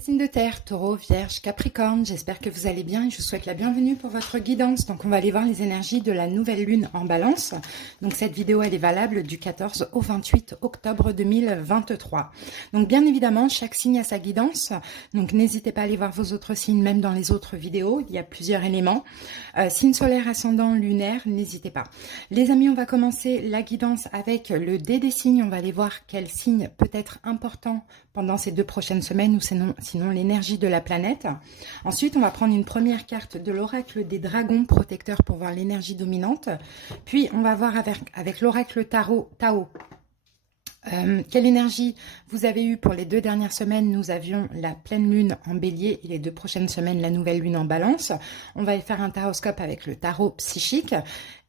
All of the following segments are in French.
Signe de terre, taureau, vierge, capricorne, j'espère que vous allez bien et je vous souhaite la bienvenue pour votre guidance. Donc on va aller voir les énergies de la nouvelle lune en balance. Donc cette vidéo elle est valable du 14 au 28 octobre 2023. Donc bien évidemment chaque signe a sa guidance. Donc n'hésitez pas à aller voir vos autres signes même dans les autres vidéos. Il y a plusieurs éléments. Signe solaire, ascendant, lunaire, n'hésitez pas. Les amis, on va commencer la guidance avec le dé des signes. On va aller voir quel signe peut être important pendant ces 2 prochaines semaines ou sinon l'énergie de la planète. Ensuite, on va prendre une première carte de l'oracle des dragons protecteurs pour voir l'énergie dominante. Puis, on va voir avec l'oracle Tao. Quelle énergie vous avez eu pour les 2 dernières semaines? Nous avions la pleine lune en bélier et les 2 prochaines semaines la nouvelle lune en balance. On va faire un taroscope avec le tarot psychique.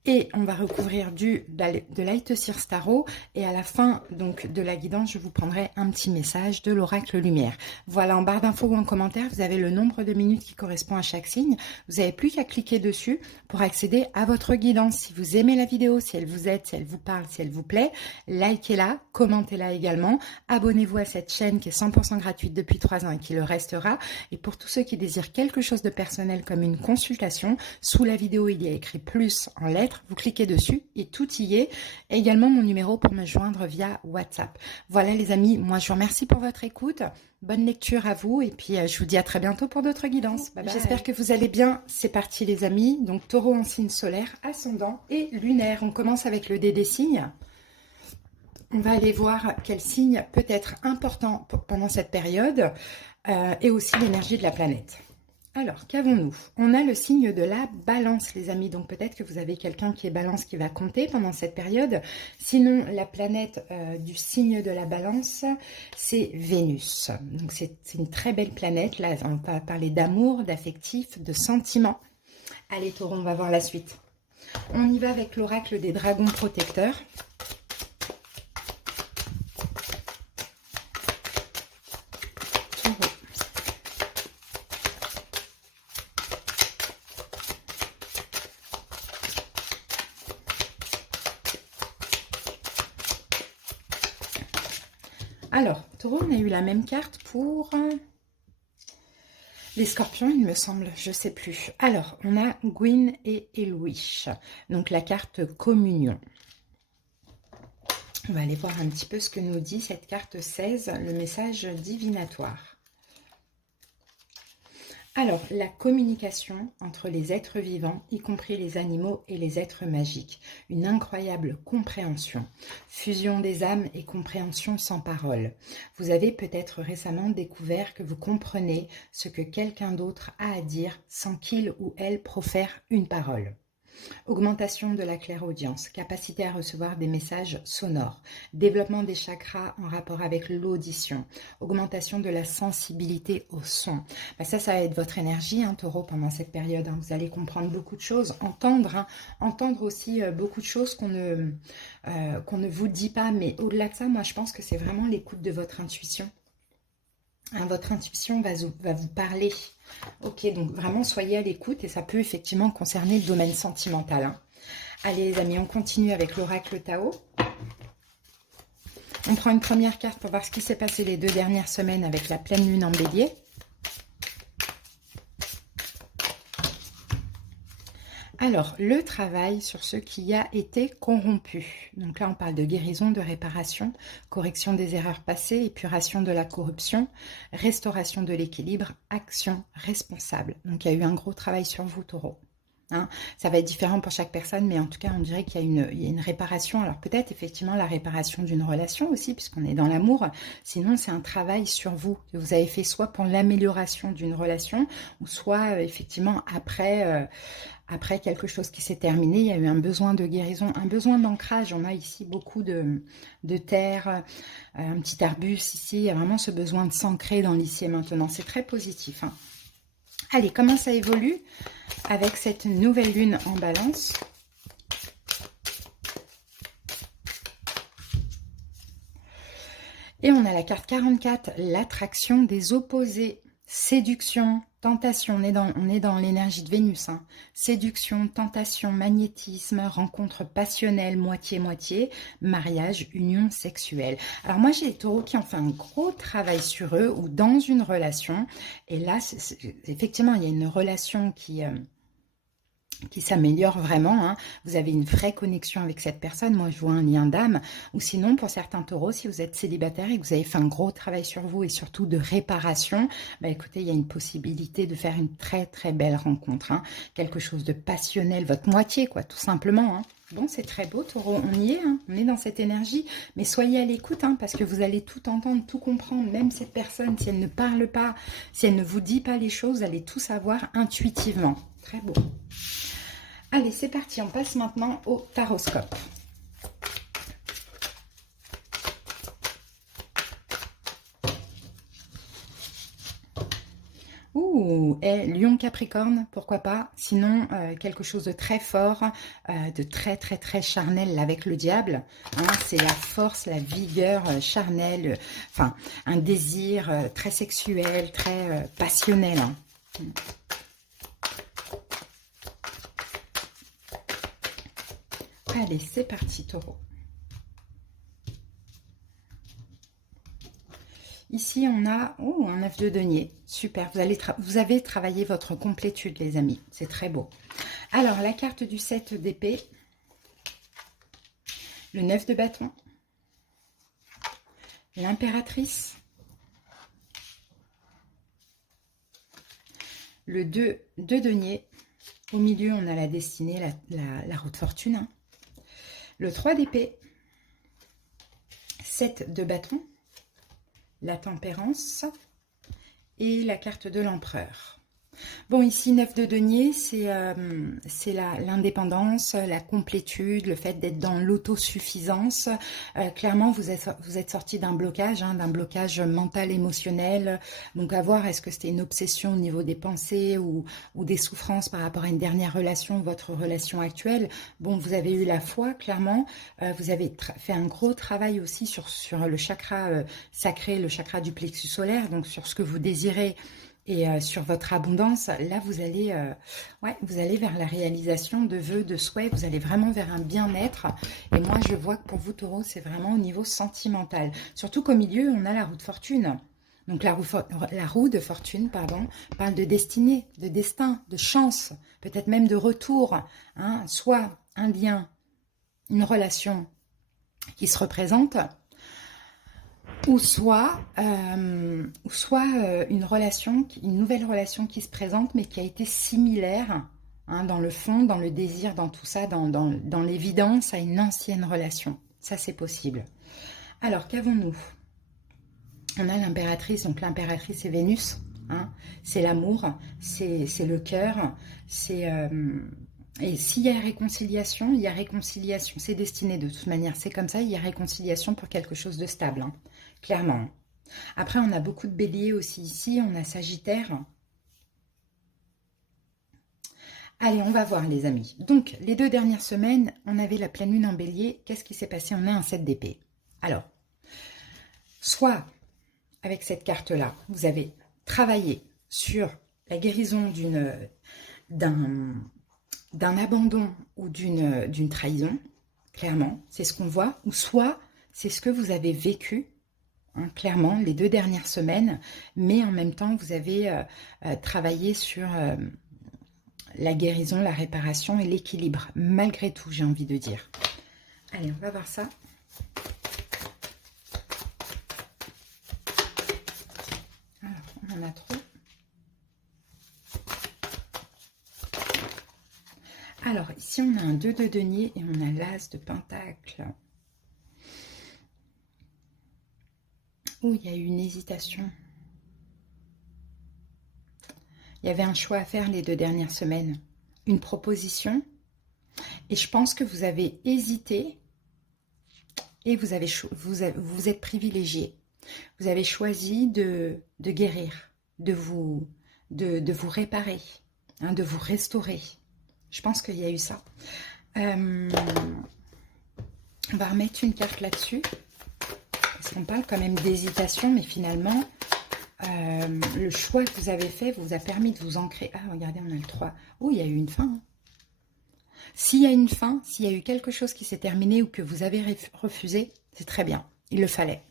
Et on va recouvrir de Light Seers Tarot. Et à la fin donc de la guidance, je vous prendrai un petit message de l'oracle lumière. Voilà, en barre d'infos ou en commentaire, vous avez le nombre de minutes qui correspond à chaque signe. Vous n'avez plus qu'à cliquer dessus pour accéder à votre guidance. Si vous aimez la vidéo, si elle vous aide, si elle vous parle, si elle vous plaît, likez-la, commentez-la également. Abonnez-vous à cette chaîne qui est 100% gratuite depuis 3 ans et qui le restera. Et pour tous ceux qui désirent quelque chose de personnel comme une consultation, sous la vidéo, il y a écrit plus en lettres. Vous cliquez dessus et tout y est. Et également mon numéro pour me joindre via WhatsApp. Voilà les amis, moi je vous remercie pour votre écoute. Bonne lecture à vous et puis je vous dis à très bientôt pour d'autres guidances. J'espère que vous allez bien. C'est parti les amis. Donc taureau en signe solaire, ascendant et lunaire. On commence avec le dé des signes. On va aller voir quel signe peut être important pendant cette période et aussi l'énergie de la planète. Alors, qu'avons-nous? On a le signe de la balance, les amis. Donc, peut-être que vous avez quelqu'un qui est balance qui va compter pendant cette période. Sinon, la planète du signe de la balance, c'est Vénus. Donc, c'est une très belle planète. Là, on va parler d'amour, d'affectif, de sentiments. Allez, taureau, on va voir la suite. On y va avec l'oracle des dragons protecteurs. Alors, taureau, on a eu la même carte pour les scorpions, il me semble, je ne sais plus. Alors, on a Gwyn et Eloïsh, donc la carte communion. On va aller voir un petit peu ce que nous dit cette carte 16, le message divinatoire. Alors, la communication entre les êtres vivants, y compris les animaux et les êtres magiques. Une incroyable compréhension. Fusion des âmes et compréhension sans parole. Vous avez peut-être récemment découvert que vous comprenez ce que quelqu'un d'autre a à dire sans qu'il ou elle profère une parole. Augmentation de la clairaudience, capacité à recevoir des messages sonores, développement des chakras en rapport avec l'audition, augmentation de la sensibilité au son. Ça va être votre énergie, hein, taureau, pendant cette période. Hein. Vous allez comprendre beaucoup de choses, entendre aussi beaucoup de choses qu'on ne vous dit pas. Mais au-delà de ça, moi, je pense que c'est vraiment l'écoute de votre intuition. Hein, votre intuition va vous parler. Ok, donc vraiment soyez à l'écoute et ça peut effectivement concerner le domaine sentimental. Hein. Allez les amis, on continue avec l'oracle Tao. On prend une première carte pour voir ce qui s'est passé les 2 dernières semaines avec la pleine lune en bélier. Alors, le travail sur ce qui a été corrompu. Donc là, on parle de guérison, de réparation, correction des erreurs passées, épuration de la corruption, restauration de l'équilibre, action responsable. Donc, il y a eu un gros travail sur vous, taureau. Hein, ça va être différent pour chaque personne, mais en tout cas, on dirait qu'il y a une réparation. Alors peut-être effectivement la réparation d'une relation aussi, puisqu'on est dans l'amour. Sinon, c'est un travail sur vous que vous avez fait soit pour l'amélioration d'une relation, ou soit effectivement après quelque chose qui s'est terminé, il y a eu un besoin de guérison, un besoin d'ancrage. On a ici beaucoup de terre, un petit arbuste ici. Il y a vraiment ce besoin de s'ancrer dans l'ici et maintenant. C'est très positif. Hein. Allez, comment ça évolue avec cette nouvelle lune en balance? Et on a la carte 44, l'attraction des opposés. séduction, tentation, on est dans l'énergie de Vénus, hein. Séduction, tentation, magnétisme, rencontre passionnelle, moitié-moitié, mariage, union sexuelle. Alors moi, j'ai les taureaux qui ont fait un gros travail sur eux ou dans une relation. Et là, effectivement, il y a une relation qui s'améliore vraiment, hein. Vous avez une vraie connexion avec cette personne. Moi, je vois un lien d'âme. Ou sinon, pour certains taureaux, si vous êtes célibataire et que vous avez fait un gros travail sur vous et surtout de réparation, bah écoutez, il y a une possibilité de faire une très très belle rencontre, hein. Quelque chose de passionnel, votre moitié, quoi, tout simplement, hein. Bon, c'est très beau, taureau, on y est, hein, on est dans cette énergie, mais soyez à l'écoute, hein, parce que vous allez tout entendre, tout comprendre, même cette personne, si elle ne parle pas, si elle ne vous dit pas les choses, vous allez tout savoir intuitivement. Très beau. Allez, c'est parti, on passe maintenant au taroscope. Ouh, et Lion Capricorne, pourquoi pas. Sinon, quelque chose de très fort, de très très très charnel avec le diable. Hein, c'est la force, la vigueur charnelle, enfin, un désir très sexuel, très passionnel. Hein. Allez, c'est parti, taureau. Ici, on a un 9 de denier. Super, vous avez travaillé votre complétude, les amis. C'est très beau. Alors, la carte du 7 d'épée. Le 9 de bâton. L'impératrice. Le 2 de denier. Au milieu, on a la destinée, la roue de fortune. Hein. Le 3 d'épée. 7 de bâton. La tempérance et la carte de l'empereur. Bon, ici, 9 de denier, c'est l'indépendance, la complétude, le fait d'être dans l'autosuffisance. Clairement, vous êtes sorti d'un blocage, hein, d'un blocage mental, émotionnel. Donc, à voir, est-ce que c'était une obsession au niveau des pensées ou des souffrances par rapport à une dernière relation, votre relation actuelle. Bon, vous avez eu la foi, clairement. Vous avez fait un gros travail aussi sur le chakra sacré, le chakra du plexus solaire, donc sur ce que vous désirez. Et sur votre abondance, là, vous allez vers la réalisation de vœux, de souhaits. Vous allez vraiment vers un bien-être. Et moi, je vois que pour vous, taureau, c'est vraiment au niveau sentimental. Surtout qu'au milieu, on a la roue de fortune. Donc, la roue de fortune, pardon, parle de destinée, de destin, de chance, peut-être même de retour. Hein, soit un lien, une relation qui se représente, ou soit une nouvelle relation qui se présente, mais qui a été similaire, hein, dans le fond, dans le désir, dans tout ça, dans l'évidence, à une ancienne relation. Ça, c'est possible. Alors, qu'avons-nous? On a l'impératrice, donc l'impératrice, c'est Vénus. Hein, c'est l'amour, c'est le cœur, et s'il y a réconciliation, il y a réconciliation. C'est destiné de toute manière, c'est comme ça, il y a réconciliation pour quelque chose de stable, hein, clairement. Après, on a beaucoup de béliers aussi ici, on a Sagittaire. Allez, on va voir les amis. Donc, les 2 dernières semaines, on avait la pleine lune en bélier. Qu'est-ce qui s'est passé? On a un 7 d'épée. Alors, soit avec cette carte-là, vous avez travaillé sur la guérison d'un abandon ou d'une trahison, clairement, c'est ce qu'on voit, ou soit c'est ce que vous avez vécu, hein, clairement, les 2 dernières semaines, mais en même temps, vous avez travaillé sur la guérison, la réparation et l'équilibre, malgré tout, j'ai envie de dire. Allez, on va voir ça. Alors, on en a trop. Alors, ici, on a un 2 de denier et on a l'as de pentacle. Oh, il y a eu une hésitation. Il y avait un choix à faire les 2 dernières semaines. Une proposition. Et je pense que vous avez hésité et vous êtes privilégié. Vous avez choisi de guérir, de vous réparer, hein, de vous restaurer. Je pense qu'il y a eu ça. On va remettre une carte là-dessus. Parce qu'on parle quand même d'hésitation, mais finalement, le choix que vous avez fait vous a permis de vous ancrer. Ah, regardez, on a le 3. Oh, il y a eu une fin. Hein. S'il y a une fin, s'il y a eu quelque chose qui s'est terminé ou que vous avez refusé, c'est très bien. Il le fallait.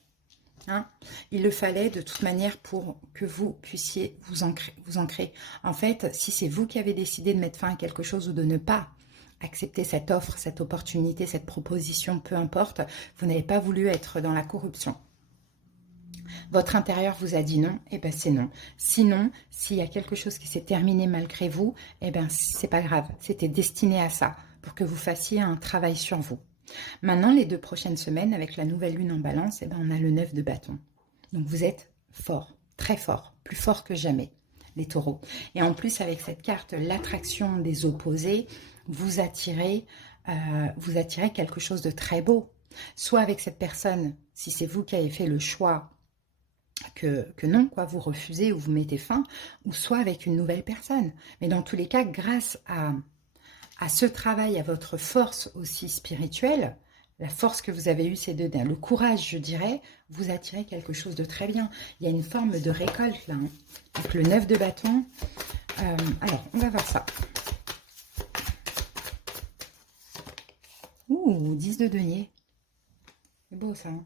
Hein, il le fallait de toute manière pour que vous puissiez vous ancrer. En fait, si c'est vous qui avez décidé de mettre fin à quelque chose ou de ne pas accepter cette offre, cette opportunité, cette proposition, peu importe, vous n'avez pas voulu être dans la corruption. Votre intérieur vous a dit non, et bien c'est non. Sinon, s'il y a quelque chose qui s'est terminé malgré vous, et bien c'est pas grave, c'était destiné à ça, pour que vous fassiez un travail sur vous. Maintenant, les 2 prochaines semaines, avec la nouvelle lune en balance, eh ben, on a le 9 de bâton. Donc vous êtes fort, très fort, plus fort que jamais, les taureaux. Et en plus, avec cette carte, l'attraction des opposés, vous attirez quelque chose de très beau. Soit avec cette personne, si c'est vous qui avez fait le choix que non, quoi, vous refusez ou vous mettez fin, ou soit avec une nouvelle personne. Mais dans tous les cas, grâce à ce travail, à votre force aussi spirituelle, la force que vous avez eue ces 2 derniers, le courage, je dirais, vous attirez quelque chose de très bien. Il y a une forme de récolte là. Hein. Donc le 9 de bâton. Alors, on va voir ça. Ouh, 10 de denier. C'est beau ça. Hein.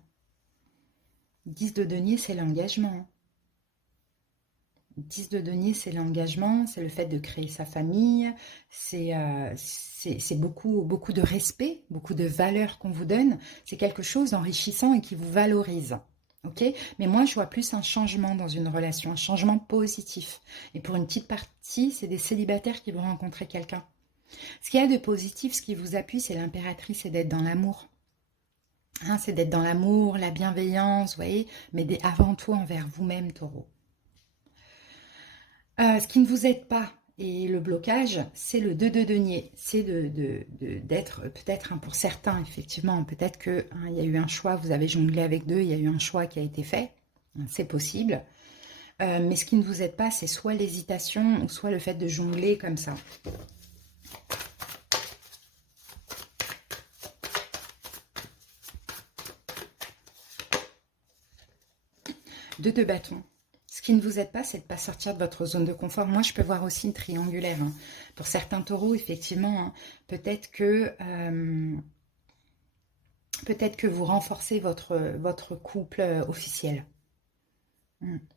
10 de denier, c'est l'engagement. 10 de denier, c'est l'engagement, c'est le fait de créer sa famille, c'est beaucoup de respect, beaucoup de valeur qu'on vous donne. C'est quelque chose d'enrichissant et qui vous valorise. Ok? Mais moi, je vois plus un changement dans une relation, un changement positif. Et pour une petite partie, c'est des célibataires qui vont rencontrer quelqu'un. Ce qu'il y a de positif, ce qui vous appuie, c'est l'impératrice, c'est d'être dans l'amour. Hein, c'est d'être dans l'amour, la bienveillance, vous voyez, mais avant tout envers vous-même, taureau. Ce qui ne vous aide pas, et le blocage, c'est le 2 de denier. C'est d'être, peut-être hein, pour certains, effectivement, peut-être qu'il hein, y a eu un choix, vous avez jonglé avec 2, il y a eu un choix qui a été fait, hein, c'est possible. Mais ce qui ne vous aide pas, c'est soit l'hésitation, ou soit le fait de jongler comme ça. Deux de bâton. Ce qui ne vous aide pas, c'est de ne pas sortir de votre zone de confort. Moi, je peux voir aussi une triangulaire. Hein. Pour certains taureaux, effectivement, hein, peut-être que vous renforcez votre couple officiel.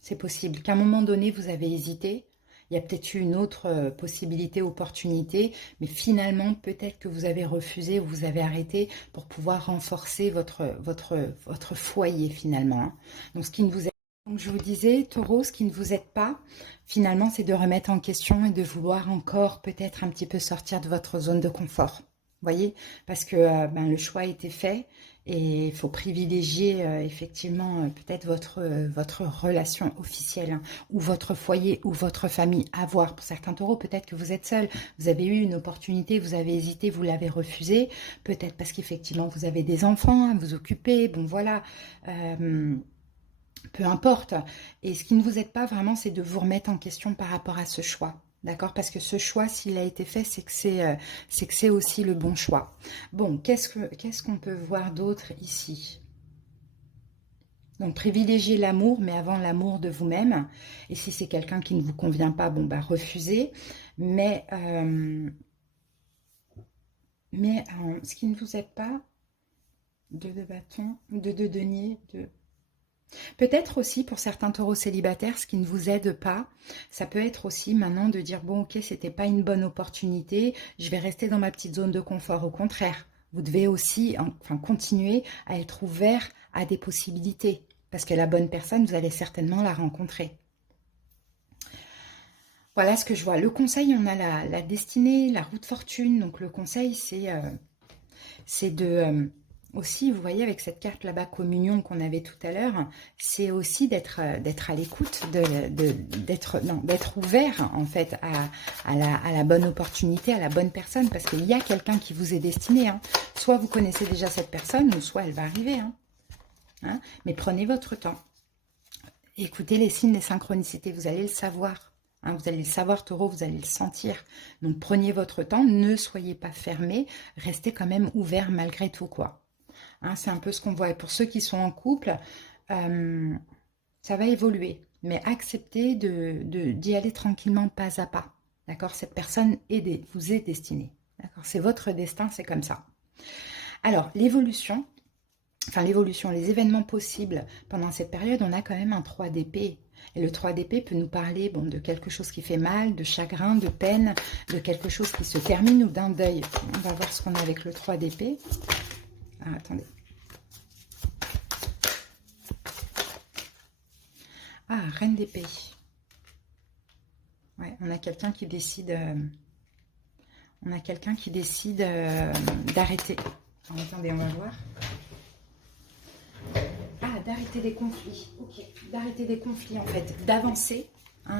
C'est possible qu'à un moment donné, vous avez hésité. Il y a peut-être eu une autre possibilité, opportunité, mais finalement, peut-être que vous avez refusé ou vous avez arrêté pour pouvoir renforcer votre foyer, finalement. Hein. Donc, ce qui ne vous aide donc, je vous disais, taureau, ce qui ne vous aide pas, finalement, c'est de remettre en question et de vouloir encore peut-être un petit peu sortir de votre zone de confort. Vous voyez? Parce que le choix a été fait et il faut privilégier effectivement peut-être votre relation officielle hein, ou votre foyer ou votre famille à voir. Pour certains taureaux, peut-être que vous êtes seul, vous avez eu une opportunité, vous avez hésité, vous l'avez refusée. Peut-être parce qu'effectivement, vous avez des enfants à vous occuper. Bon, voilà. Peu importe. Et ce qui ne vous aide pas vraiment, c'est de vous remettre en question par rapport à ce choix. D'accord? Parce que ce choix, s'il a été fait, c'est que c'est aussi le bon choix. Bon, qu'est-ce qu'on peut voir d'autre ici? Donc, privilégiez l'amour, mais avant l'amour de vous-même. Et si c'est quelqu'un qui ne vous convient pas, bon, bah, refusez. Mais ce qui ne vous aide pas, 2 de bâton, 2 de denier, 2... Peut-être aussi pour certains taureaux célibataires, ce qui ne vous aide pas, ça peut être aussi maintenant de dire bon ok, c'était pas une bonne opportunité, je vais rester dans ma petite zone de confort. Au contraire, vous devez aussi continuer à être ouvert à des possibilités parce que la bonne personne, vous allez certainement la rencontrer. Voilà ce que je vois. Le conseil, on a la destinée, la route fortune. Donc le conseil, c'est de... aussi, vous voyez, avec cette carte là-bas, communion qu'on avait tout à l'heure, c'est aussi d'être à l'écoute, d'être ouvert, en fait, à la bonne opportunité, à la bonne personne, parce qu'il y a quelqu'un qui vous est destiné. Hein. Soit vous connaissez déjà cette personne, ou soit elle va arriver. Hein. Mais prenez votre temps. Écoutez les signes, les synchronicités, vous allez le savoir. Hein, vous allez le savoir, taureau, vous allez le sentir. Donc, prenez votre temps, ne soyez pas fermés, restez quand même ouvert malgré tout, quoi. Hein, c'est un peu ce qu'on voit. Et pour ceux qui sont en couple, ça va évoluer. mais acceptez d'y aller tranquillement, pas à pas. D'accord? Cette personne vous est destinée. D'accord? C'est votre destin, c'est comme ça. Alors, l'évolution, les événements possibles pendant cette période, on a quand même un 3 d'épée. Et le 3 d'épée peut nous parler de quelque chose qui fait mal, de chagrin, de peine, de quelque chose qui se termine ou d'un deuil. On va voir ce qu'on a avec le 3 d'épée. Ah, attendez. Ah, reine d'épée. Ouais, on a quelqu'un qui décide... d'arrêter. Attendez, on va voir. Ah, d'arrêter des conflits. Ok, d'arrêter des conflits en fait, d'avancer.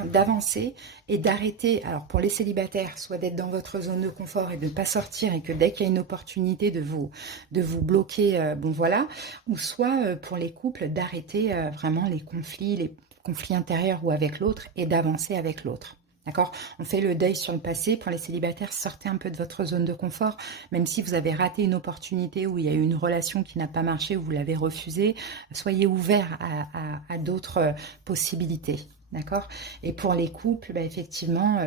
D'avancer et d'arrêter, alors pour les célibataires, soit d'être dans votre zone de confort et de ne pas sortir et que dès qu'il y a une opportunité de vous bloquer, bon voilà, ou soit pour les couples d'arrêter vraiment les conflits intérieurs ou avec l'autre et d'avancer avec l'autre. D'accord? On fait le deuil sur le passé. Pour les célibataires, sortez un peu de votre zone de confort. Même si vous avez raté une opportunité où il y a eu une relation qui n'a pas marché, ou vous l'avez refusée, soyez ouverts à d'autres possibilités. D'accord? Et pour les couples, effectivement,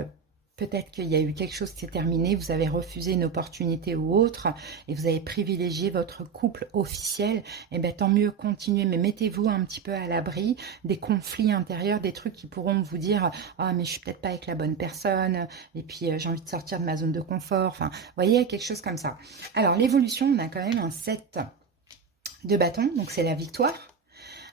peut-être qu'il y a eu quelque chose qui s'est terminé, vous avez refusé une opportunité ou autre, et vous avez privilégié votre couple officiel, et bien tant mieux, continuez, mais mettez-vous un petit peu à l'abri des conflits intérieurs, des trucs qui pourront vous dire « Ah, mais je suis peut-être pas avec la bonne personne, et puis j'ai envie de sortir de ma zone de confort. » Enfin, vous voyez, quelque chose comme ça. Alors, l'évolution, on a quand même un 7 de bâton, donc c'est la victoire.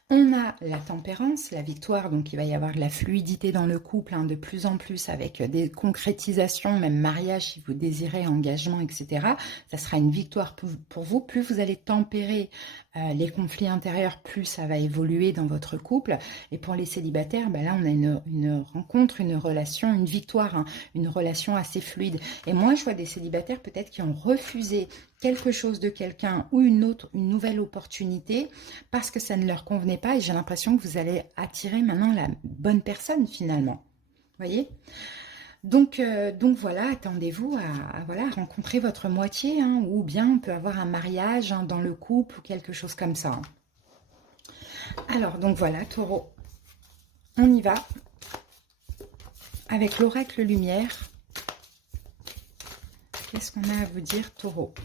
On a la tempérance, la victoire, donc il va y avoir de la fluidité dans le couple, de plus en plus avec des concrétisations, même mariage si vous désirez, engagement, etc. Ça sera une victoire pour vous. Plus vous allez tempérer les conflits intérieurs, plus ça va évoluer dans votre couple. Et pour les célibataires, là on a une rencontre, une relation, une victoire, une relation assez fluide. Et moi je vois des célibataires peut-être qui ont refusé quelque chose de quelqu'un ou une nouvelle opportunité parce que ça ne leur convenait pas, et j'ai l'impression que vous allez attirer maintenant la bonne personne finalement. Vous voyez? Donc voilà, attendez-vous à rencontrer votre moitié, ou bien on peut avoir un mariage dans le couple ou quelque chose comme ça. Alors, donc voilà, Taureau, on y va avec l'oracle lumière. Qu'est-ce qu'on a à vous dire, Taureau?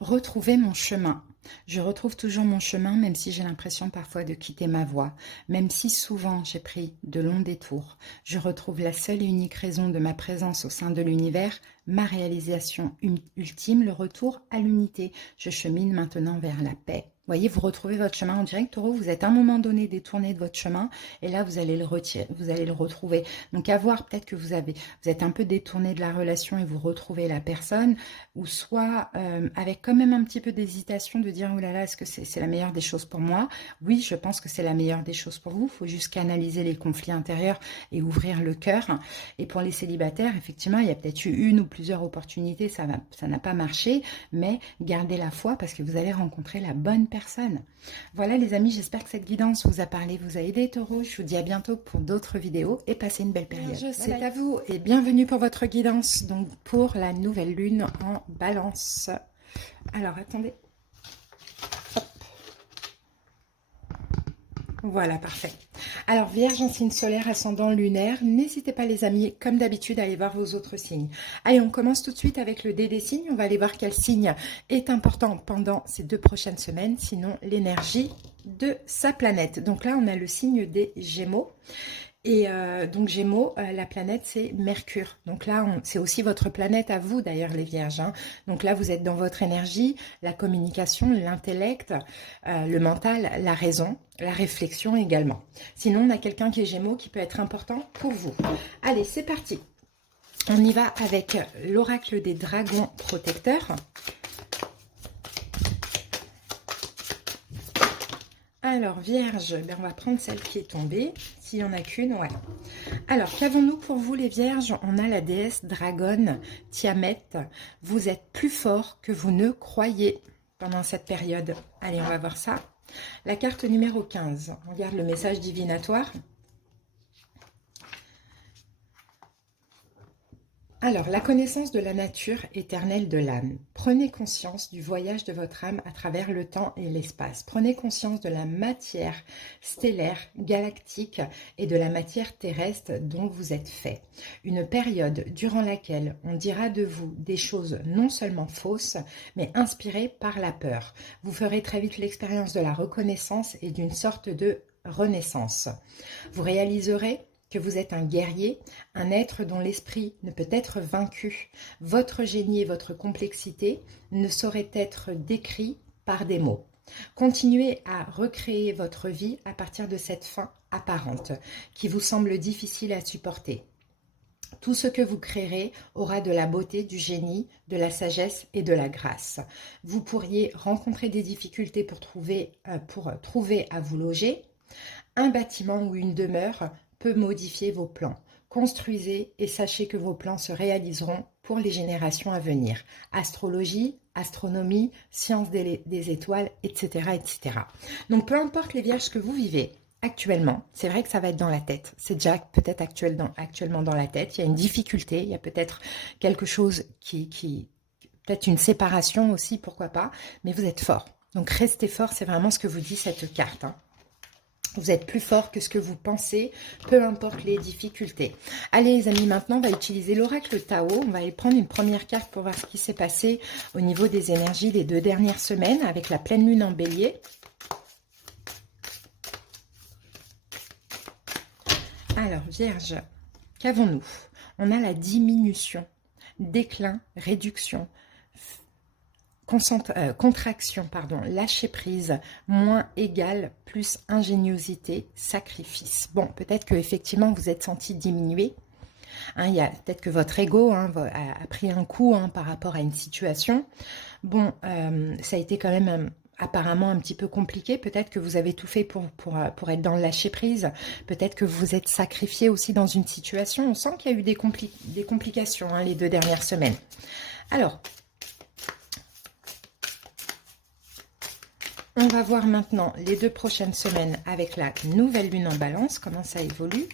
Retrouver mon chemin. Je retrouve toujours mon chemin, même si j'ai l'impression parfois de quitter ma voie, même si souvent j'ai pris de longs détours. Je retrouve la seule et unique raison de ma présence au sein de l'univers, ma réalisation ultime, le retour à l'unité. Je chemine maintenant vers la paix. Vous voyez, vous retrouvez votre chemin. On dirait que Taureau, vous êtes à un moment donné détourné de votre chemin, et là vous allez le retirer, vous allez le retrouver. Donc à voir, peut-être que vous êtes un peu détourné de la relation et vous retrouvez la personne, ou soit avec quand même un petit peu d'hésitation de dire « Oh là là, est-ce que c'est la meilleure des choses pour moi ?» Oui, je pense que c'est la meilleure des choses pour vous. Il faut juste canaliser les conflits intérieurs et ouvrir le cœur. Et pour les célibataires, effectivement, il y a peut-être eu une ou plusieurs opportunités, ça n'a pas marché, mais gardez la foi parce que vous allez rencontrer la bonne personne. Voilà les amis, j'espère que cette guidance vous a parlé, vous a aidé, Taureau. Je vous dis à bientôt pour d'autres vidéos et passez une belle période. C'est à vous et bienvenue pour votre guidance, donc pour la nouvelle lune en Balance. Alors attendez. Hop. Voilà, parfait. Alors, Vierge en signe solaire, ascendant lunaire, n'hésitez pas les amis, comme d'habitude, à aller voir vos autres signes. Allez, on commence tout de suite avec le dé des signes. On va aller voir quel signe est important pendant ces 2 prochaines semaines, sinon l'énergie de sa planète. Donc là, on a le signe des Gémeaux. Et donc Gémeaux, la planète c'est Mercure. Donc là, c'est aussi votre planète à vous d'ailleurs les Vierges. Donc là, vous êtes dans votre énergie, la communication, l'intellect, le mental, la raison, la réflexion également. Sinon, on a quelqu'un qui est Gémeaux qui peut être important pour vous. Allez, c'est parti. On y va avec l'oracle des dragons protecteurs. Alors, Vierge, on va prendre celle qui est tombée, s'il n'y en a qu'une, ouais. Alors, qu'avons-nous pour vous les Vierges? On a la déesse dragonne, Tiamet. Vous êtes plus fort que vous ne croyez pendant cette période. Allez, on va voir ça. La carte numéro 15, on regarde le message divinatoire. Alors, la connaissance de la nature éternelle de l'âme. Prenez conscience du voyage de votre âme à travers le temps et l'espace. Prenez conscience de la matière stellaire, galactique et de la matière terrestre dont vous êtes fait. Une période durant laquelle on dira de vous des choses non seulement fausses, mais inspirées par la peur. Vous ferez très vite l'expérience de la reconnaissance et d'une sorte de renaissance. Vous réaliserez que vous êtes un guerrier, un être dont l'esprit ne peut être vaincu. Votre génie et votre complexité ne sauraient être décrits par des mots. Continuez à recréer votre vie à partir de cette fin apparente qui vous semble difficile à supporter. Tout ce que vous créerez aura de la beauté, du génie, de la sagesse et de la grâce. Vous pourriez rencontrer des difficultés pour trouver à vous loger. Un bâtiment ou une demeure peut modifier vos plans. Construisez et sachez que vos plans se réaliseront pour les générations à venir. Astrologie, astronomie, sciences des étoiles, etc., etc. Donc, peu importe les vierges que vous vivez actuellement, c'est vrai que ça va être dans la tête. C'est déjà peut-être actuellement dans la tête. Il y a une difficulté, il y a peut-être quelque chose peut-être une séparation aussi, pourquoi pas. Mais vous êtes fort. Donc, restez fort, c'est vraiment ce que vous dit cette carte, hein. Vous êtes plus fort que ce que vous pensez, peu importe les difficultés. Allez les amis, maintenant on va utiliser l'oracle Tao. On va aller prendre une première carte pour voir ce qui s'est passé au niveau des énergies des 2 dernières semaines avec la pleine lune en bélier. Alors Vierge, qu'avons-nous? On a la diminution, déclin, réduction, contraction, lâcher prise, moins égal, plus ingéniosité, sacrifice. Bon, peut-être que effectivement vous êtes senti diminuer. Hein, il y a peut-être que votre ego a pris un coup par rapport à une situation. Bon, ça a été quand même apparemment un petit peu compliqué. Peut-être que vous avez tout fait pour être dans le lâcher prise. Peut-être que vous vous êtes sacrifié aussi dans une situation. On sent qu'il y a eu des complications les 2 dernières semaines. Alors, on va voir maintenant les 2 prochaines semaines avec la nouvelle lune en balance, comment ça évolue.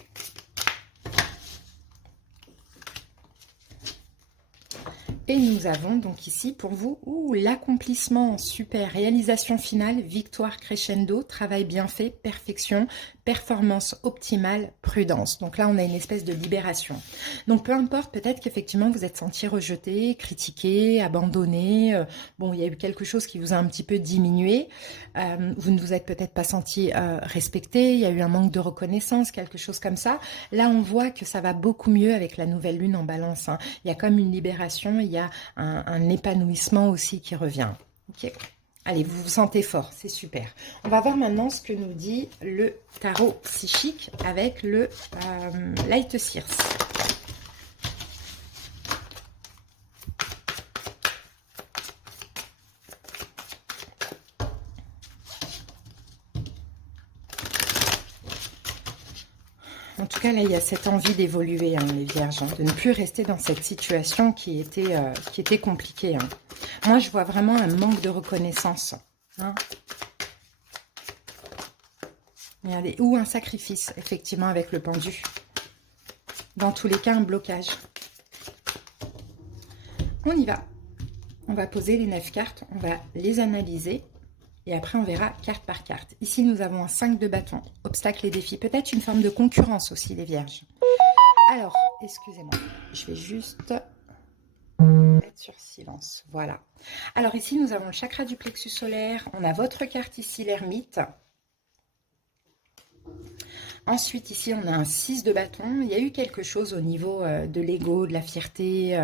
Et nous avons donc ici pour vous l'accomplissement, super, réalisation finale, victoire crescendo, travail bien fait, perfection, performance optimale, prudence. Donc là, on a une espèce de libération. Donc peu importe, peut-être qu'effectivement, vous êtes senti rejeté, critiqué, abandonné. Bon, il y a eu quelque chose qui vous a un petit peu diminué. Vous ne vous êtes peut-être pas senti respecté. Il y a eu un manque de reconnaissance, quelque chose comme ça. Là, on voit que ça va beaucoup mieux avec la nouvelle lune en balance, hein. Il y a comme une libération, il y a un épanouissement aussi qui revient. Ok. Allez, vous vous sentez fort, c'est super. On va voir maintenant ce que nous dit le tarot psychique avec le Light Seers. En tout cas, là, il y a cette envie d'évoluer, les vierges, de ne plus rester dans cette situation qui était compliquée. Moi, je vois vraiment un manque de reconnaissance. Regardez, ou un sacrifice, effectivement, avec le pendu. Dans tous les cas, un blocage. On y va. On va poser les 9 cartes, on va les analyser. Et après, on verra carte par carte. Ici, nous avons un 5 de bâton, obstacles et défis. Peut-être une forme de concurrence aussi, les vierges. Alors, excusez-moi, je vais juste mettre sur silence. Voilà. Alors ici, nous avons le chakra du plexus solaire. On a votre carte ici, l'ermite. Ensuite, ici, on a un 6 de bâton. Il y a eu quelque chose au niveau de l'ego, de la fierté,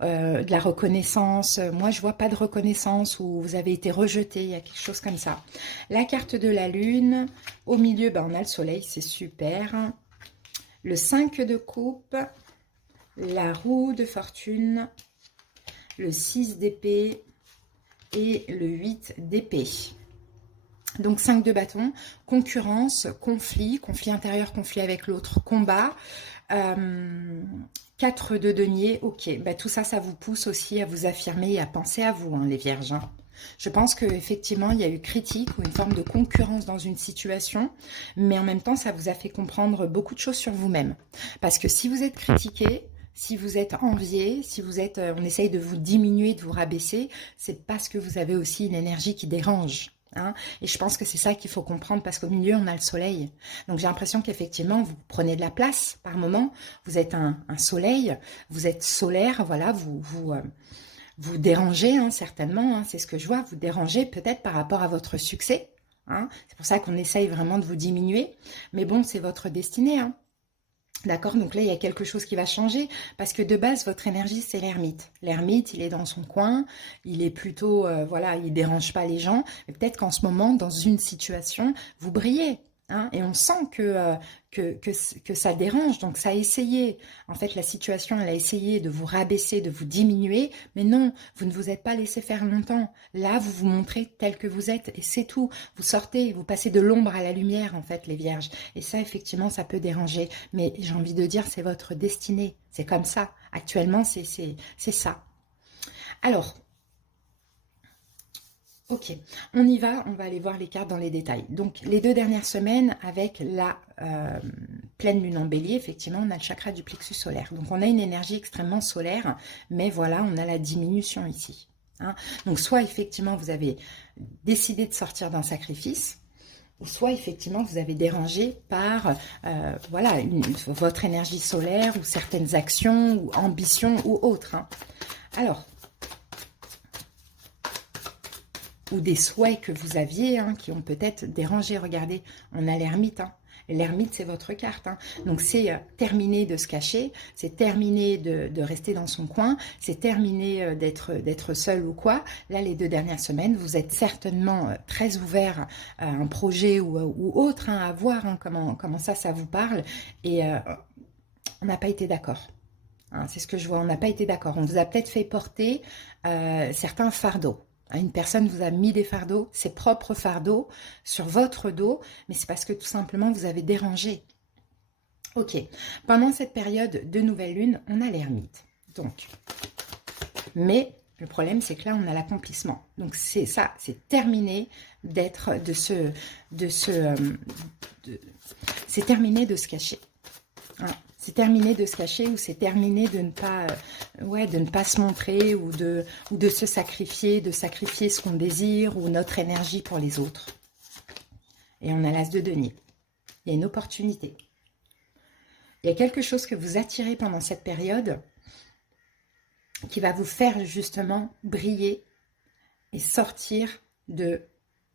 de la reconnaissance. Moi, je vois pas de reconnaissance où vous avez été rejeté. Il y a quelque chose comme ça. La carte de la lune. Au milieu, on a le soleil. C'est super. Le 5 de coupe. La roue de fortune. Le 6 d'épée. Et le 8 d'épée. Donc 5 de bâton, concurrence, conflit intérieur, conflit avec l'autre, combat, 4 de denier, ok, tout ça, ça vous pousse aussi à vous affirmer et à penser à vous, les vierges. Je pense qu'effectivement, il y a eu critique ou une forme de concurrence dans une situation, mais en même temps, ça vous a fait comprendre beaucoup de choses sur vous-même. Parce que si vous êtes critiqué, Si vous êtes envié, si vous êtes, on essaye de vous diminuer, de vous rabaisser, c'est parce que vous avez aussi une énergie qui dérange. Hein. Et je pense que c'est ça qu'il faut comprendre, parce qu'au milieu, on a le soleil. Donc j'ai l'impression qu'effectivement, vous prenez de la place par moment. Vous êtes un soleil, vous êtes solaire, voilà, vous dérangez, hein, certainement, hein, c'est ce que je vois, vous dérangez peut-être par rapport à votre succès. Hein. C'est pour ça qu'on essaye vraiment de vous diminuer. Mais bon, c'est votre destinée, hein. D'accord, donc là, il y a quelque chose qui va changer, parce que de base, votre énergie, c'est l'ermite. L'ermite, il est dans son coin, il est plutôt, voilà, il dérange pas les gens, mais peut-être qu'en ce moment, dans une situation, vous brillez, hein, et on sent que ça dérange, donc ça a essayé, en fait, la situation, elle a essayé de vous rabaisser, de vous diminuer, mais non, vous ne vous êtes pas laissé faire longtemps. Là, vous vous montrez tel que vous êtes, et c'est tout. Vous sortez, vous passez de l'ombre à la lumière, en fait, les vierges. Et ça, effectivement, ça peut déranger. Mais j'ai envie de dire, c'est votre destinée. C'est comme ça. Actuellement, c'est ça. Alors, ok, on y va. On va aller voir les cartes dans les détails. Donc, les 2 dernières semaines, avec la pleine lune en bélier, effectivement, on a le chakra du plexus solaire. Donc, on a une énergie extrêmement solaire, mais voilà, on a la diminution ici. Hein. Donc, soit, effectivement, vous avez décidé de sortir d'un sacrifice, ou soit effectivement vous avez dérangé par voilà, votre énergie solaire ou certaines actions ou ambitions ou autres. Hein. Alors, ou des souhaits que vous aviez, hein, qui ont peut-être dérangé. Regardez, on a l'ermite. Hein. L'ermite, c'est votre carte. Hein. Donc, c'est terminer de se cacher, c'est terminer de rester dans son coin, c'est terminer d'être seul ou quoi. Là, les 2 dernières semaines, vous êtes certainement très ouvert à un projet ou autre, hein, à voir, hein, comment ça vous parle. Et on n'a pas été d'accord. Hein, c'est ce que je vois, on n'a pas été d'accord. On vous a peut-être fait porter certains fardeaux. Une personne vous a mis des fardeaux, ses propres fardeaux, sur votre dos, mais c'est parce que tout simplement vous avez dérangé. Ok, pendant cette période de nouvelle lune, on a l'ermite. Donc, mais le problème, c'est que là, on a l'accomplissement. Donc, c'est ça, c'est terminé c'est terminé de se cacher. Hein. C'est terminé de se cacher, ou c'est terminé de ne pas se montrer, ou de se sacrifier, de sacrifier ce qu'on désire ou notre énergie pour les autres. Et on a l'as de denier. Il y a une opportunité. Il y a quelque chose que vous attirez pendant cette période qui va vous faire justement briller et sortir de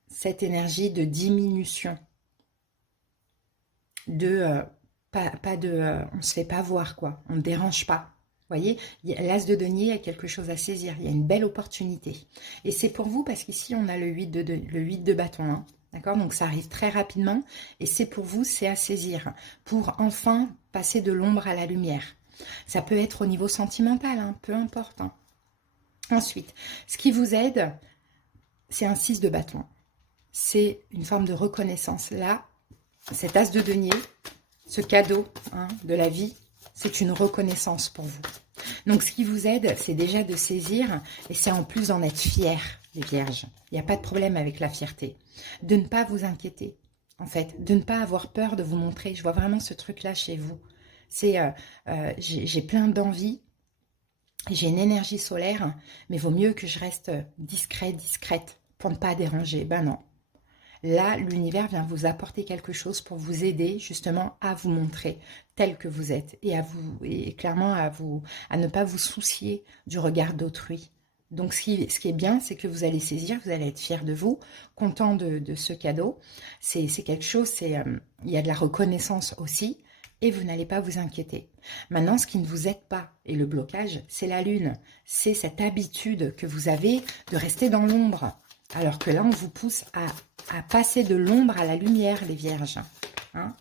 cette énergie de diminution, on ne se fait pas voir, quoi. On ne dérange pas. Vous voyez, l'as de denier, il y a quelque chose à saisir. Il y a une belle opportunité. Et c'est pour vous, parce qu'ici, on a le 8 de bâton. Hein, d'accord? Donc, ça arrive très rapidement. Et c'est pour vous, c'est à saisir. Pour enfin passer de l'ombre à la lumière. Ça peut être au niveau sentimental, hein, peu importe. Hein. Ensuite, ce qui vous aide, c'est un 6 de bâton. C'est une forme de reconnaissance. Là, cet as de denier, ce cadeau, hein, de la vie, c'est une reconnaissance pour vous. Donc, ce qui vous aide, c'est déjà de saisir, et c'est en plus d'en être fier, les vierges. Il n'y a pas de problème avec la fierté. De ne pas vous inquiéter, en fait. De ne pas avoir peur de vous montrer. Je vois vraiment ce truc-là chez vous. C'est, j'ai plein d'envie, j'ai une énergie solaire, mais vaut mieux que je reste discrète, pour ne pas déranger. Ben non. Là, l'univers vient vous apporter quelque chose pour vous aider justement à vous montrer tel que vous êtes et clairement à ne pas vous soucier du regard d'autrui. Donc, ce qui est bien, c'est que vous allez saisir, vous allez être fier de vous, content de ce cadeau. C'est quelque chose, il y a de la reconnaissance aussi, et vous n'allez pas vous inquiéter. Maintenant, ce qui ne vous aide pas, et le blocage, c'est la lune. C'est cette habitude que vous avez de rester dans l'ombre. Alors que là, on vous pousse à passer de l'ombre à la lumière, les vierges. Hein?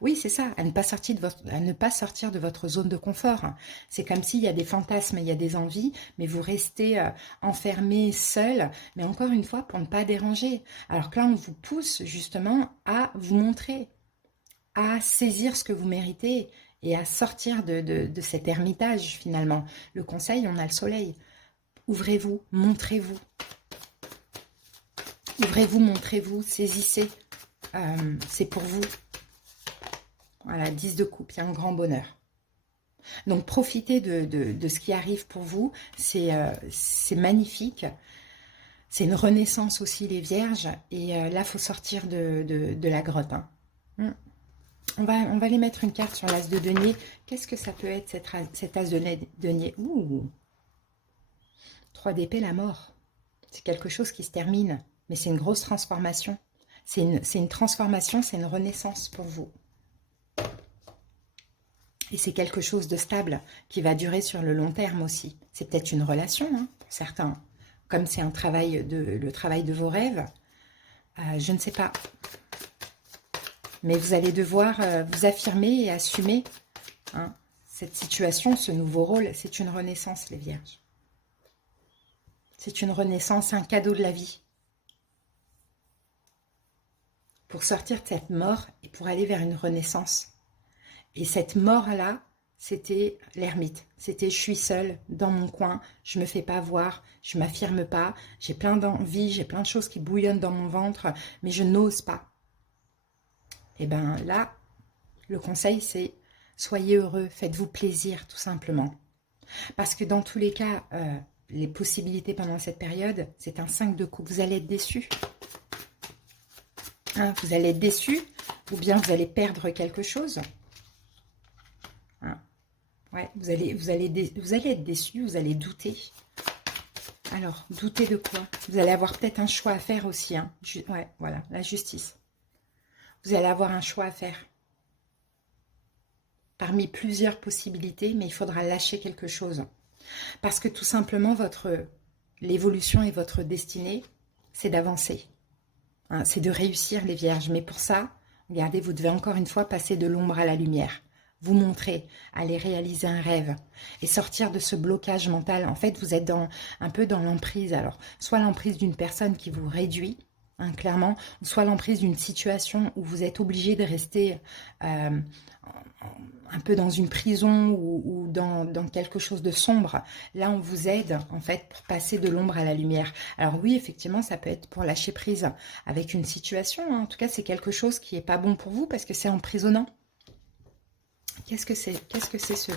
Oui, c'est ça, à ne pas sortir de votre zone de confort. C'est comme s'il y a des fantasmes, il y a des envies, mais vous restez enfermé, seul, mais encore une fois, pour ne pas déranger. Alors que là, on vous pousse justement à vous montrer, à saisir ce que vous méritez et à sortir de cet ermitage, finalement. Le conseil, on a le soleil. Ouvrez-vous, montrez-vous. Ouvrez-vous, montrez-vous, saisissez. C'est pour vous. Voilà, 10 de coupe, il y a un grand bonheur. Donc profitez de ce qui arrive pour vous, c'est magnifique. C'est une renaissance aussi les vierges, et là il faut sortir de la grotte. Hein. On va aller mettre une carte sur l'as de denier. Qu'est-ce que ça peut être cet as de denier? Ouh, 3 d'épée, la mort. C'est quelque chose qui se termine, mais c'est une grosse transformation. C'est une transformation, c'est une renaissance pour vous. Et c'est quelque chose de stable qui va durer sur le long terme aussi. C'est peut-être une relation, hein, pour certains. Comme c'est le travail de vos rêves, je ne sais pas. Mais vous allez devoir vous affirmer et assumer hein, cette situation, ce nouveau rôle. C'est une renaissance, les vierges. C'est une renaissance, un cadeau de la vie. Pour sortir de cette mort et pour aller vers une renaissance. Et cette mort-là, c'était l'ermite. C'était je suis seule dans mon coin, je ne me fais pas voir, je ne m'affirme pas, j'ai plein d'envie, j'ai plein de choses qui bouillonnent dans mon ventre, mais je n'ose pas. Et bien là, le conseil c'est soyez heureux, faites-vous plaisir tout simplement. Parce que dans tous les cas, les possibilités pendant cette période, c'est un 5 de coupe. Vous allez être déçu. Hein, vous allez être déçu ou bien vous allez perdre quelque chose. Hein, ouais, vous allez être déçu, vous allez douter. Alors, douter de quoi? Vous allez avoir peut-être un choix à faire aussi. Hein. Ouais, voilà, la justice. Vous allez avoir un choix à faire. Parmi plusieurs possibilités, mais il faudra lâcher quelque chose. Parce que tout simplement, l'évolution et votre destinée, c'est d'avancer. Hein, c'est de réussir les vierges. Mais pour ça, regardez, vous devez encore une fois passer de l'ombre à la lumière. Vous montrer, aller réaliser un rêve et sortir de ce blocage mental. En fait, vous êtes un peu dans l'emprise. Alors, soit l'emprise d'une personne qui vous réduit, hein, clairement, ou soit l'emprise d'une situation où vous êtes obligé de rester un peu dans une prison ou dans quelque chose de sombre. Là, on vous aide, en fait, pour passer de l'ombre à la lumière. Alors oui, effectivement, ça peut être pour lâcher prise avec une situation. Hein. En tout cas, c'est quelque chose qui n'est pas bon pour vous parce que c'est emprisonnant. Qu'est-ce que c'est? Qu'est-ce que c'est ce...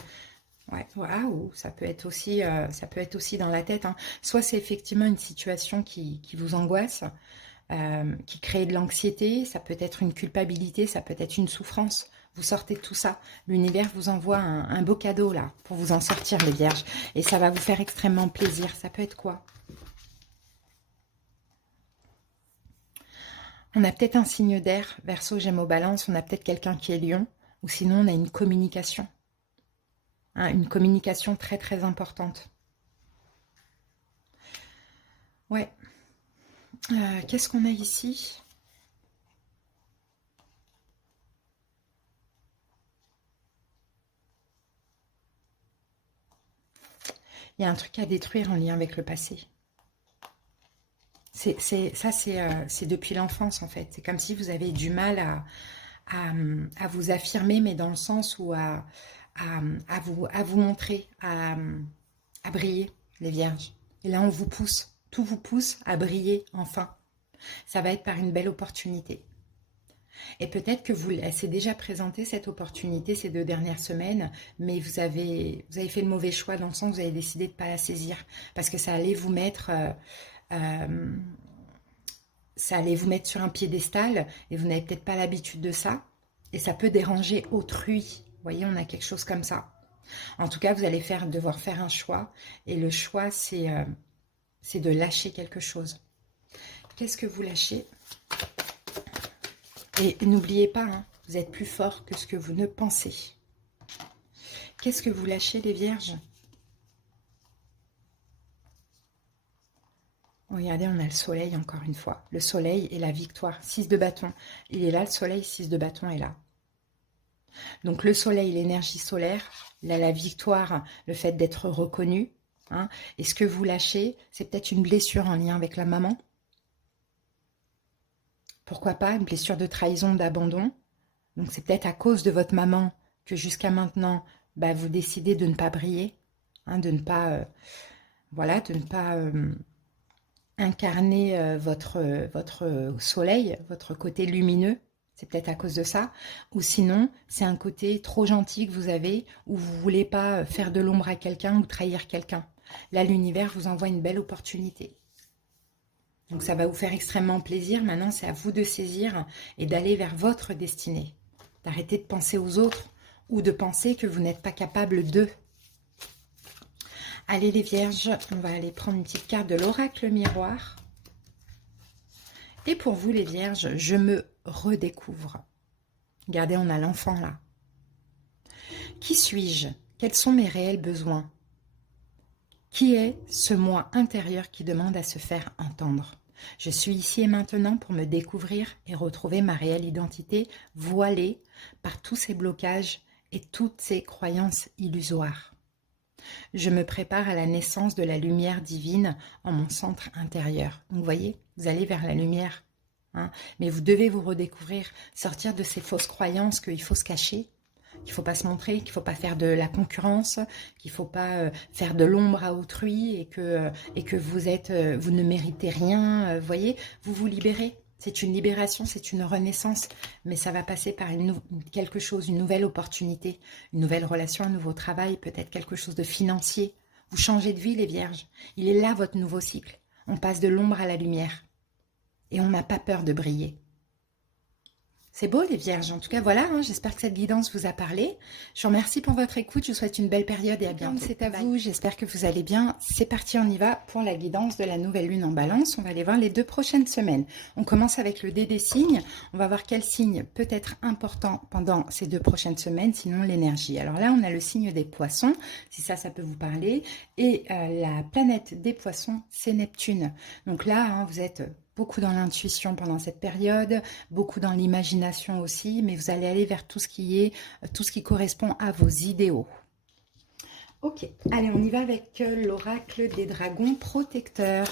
Ouais, waouh, ça peut être aussi dans la tête. Hein. Soit c'est effectivement une situation qui vous angoisse, qui crée de l'anxiété, ça peut être une culpabilité, ça peut être une souffrance. Vous sortez de tout ça. L'univers vous envoie un beau cadeau là, pour vous en sortir les vierges. Et ça va vous faire extrêmement plaisir. Ça peut être quoi? On a peut-être un signe d'air, Verseau, Gémeaux, Balance, on a peut-être quelqu'un qui est Lion, ou sinon on a une communication. Hein, une communication très très importante. Ouais. Qu'est-ce qu'on a ici? Il y a un truc à détruire en lien avec le passé. C'est depuis l'enfance en fait. C'est comme si vous avez du mal à vous affirmer, mais dans le sens où à vous montrer, à briller, les vierges. Et là, on vous pousse, tout vous pousse à briller enfin. Ça va être par une belle opportunité. Et peut-être que elle s'est déjà présentée cette opportunité ces 2 dernières semaines, mais vous avez fait le mauvais choix dans le sens où vous avez décidé de ne pas la saisir, parce que ça allait vous mettre... sur un piédestal et vous n'avez peut-être pas l'habitude de ça et ça peut déranger autrui. Vous voyez, on a quelque chose comme ça. En tout cas, vous allez devoir faire un choix et le choix, c'est de lâcher quelque chose. Qu'est-ce que vous lâchez? Et n'oubliez pas, hein, vous êtes plus fort que ce que vous ne pensez. Qu'est-ce que vous lâchez, les vierges? Regardez, on a le soleil encore une fois. Le soleil et la victoire. 6 de bâton. Il est là, le soleil, 6 de bâton est là. Donc le soleil, l'énergie solaire, là, la victoire, le fait d'être reconnu. Hein, et ce que vous lâchez, c'est peut-être une blessure en lien avec la maman. Pourquoi pas, une blessure de trahison, d'abandon. Donc c'est peut-être à cause de votre maman que jusqu'à maintenant, bah, vous décidez de ne pas briller. Hein, de ne pas... voilà, de ne pas... incarner votre soleil, votre côté lumineux, C'est peut-être à cause de ça. Ou sinon, c'est un côté trop gentil que vous avez, où vous ne voulez pas faire de l'ombre à quelqu'un ou trahir quelqu'un. Là, l'univers vous envoie une belle opportunité. Donc ça va vous faire extrêmement plaisir. Maintenant, c'est à vous de saisir et d'aller vers votre destinée. D'arrêter de penser aux autres ou de penser que vous n'êtes pas capable d'eux. Allez les vierges, on va aller prendre une petite carte de l'oracle miroir. Et pour vous les vierges, je me redécouvre. Regardez, on a l'enfant là. Qui suis-je? Quels sont mes réels besoins? Qui est ce moi intérieur qui demande à se faire entendre? Je suis ici et maintenant pour me découvrir et retrouver ma réelle identité voilée par tous ces blocages et toutes ces croyances illusoires. Je me prépare à la naissance de la lumière divine en mon centre intérieur. Donc vous voyez, vous allez vers la lumière. Hein, mais vous devez vous redécouvrir, sortir de ces fausses croyances qu'il faut se cacher, qu'il ne faut pas se montrer, qu'il ne faut pas faire de la concurrence, qu'il ne faut pas faire de l'ombre à autrui et que vous ne méritez rien. Vous voyez, vous vous libérez. C'est une libération, c'est une renaissance, mais ça va passer par quelque chose, une nouvelle opportunité, une nouvelle relation, un nouveau travail, peut-être quelque chose de financier. Vous changez de vie les vierges. Il est là votre nouveau cycle. On passe de l'ombre à la lumière. Et on n'a pas peur de briller. C'est beau les vierges, en tout cas voilà, hein, j'espère que cette guidance vous a parlé. Je vous remercie pour votre écoute, je vous souhaite une belle période et à bientôt. C'est à vous, j'espère que vous allez bien. C'est parti, on y va pour la guidance de la nouvelle lune en balance. On va aller voir les 2 prochaines semaines. On commence avec le dé des signes. On va voir quel signe peut être important pendant ces 2 prochaines semaines, sinon l'énergie. Alors là, on a le signe des poissons, si ça peut vous parler. Et la planète des poissons, c'est Neptune. Donc là, hein, vous êtes beaucoup dans l'intuition pendant cette période, beaucoup dans l'imagination aussi, mais vous allez aller vers tout ce qui correspond à vos idéaux. Ok, allez, on y va avec l'oracle des dragons protecteurs.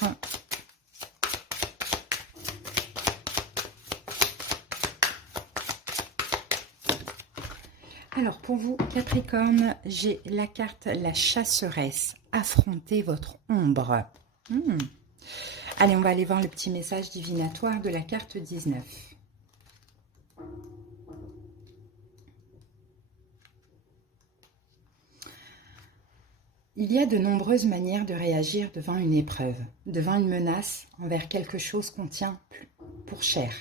Alors, pour vous, Capricorne, j'ai la carte la chasseresse. Affrontez votre ombre. Allez, on va aller voir le petit message divinatoire de la carte 19. Il y a de nombreuses manières de réagir devant une épreuve, devant une menace, envers quelque chose qu'on tient pour cher.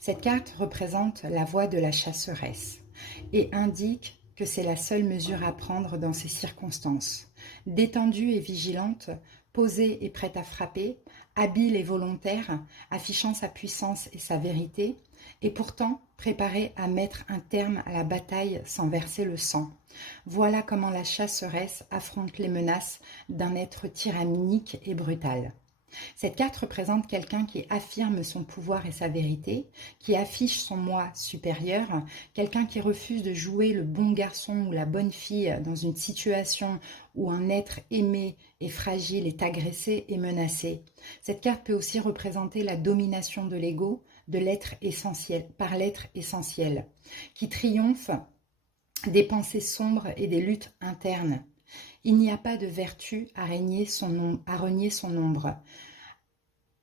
Cette carte représente la voix de la chasseresse et indique que c'est la seule mesure à prendre dans ces circonstances. Détendue et vigilante, posée et prête à frapper, habile et volontaire, affichant sa puissance et sa vérité, et pourtant préparée à mettre un terme à la bataille sans verser le sang. Voilà comment la chasseresse affronte les menaces d'un être tyrannique et brutal. Cette carte représente quelqu'un qui affirme son pouvoir et sa vérité, qui affiche son moi supérieur, quelqu'un qui refuse de jouer le bon garçon ou la bonne fille dans une situation où un être aimé et fragile est agressé et menacé. Cette carte peut aussi représenter la domination de l'ego, de l'être essentiel, par l'être essentiel, qui triomphe des pensées sombres et des luttes internes. Il n'y a pas de vertu à renier son ombre,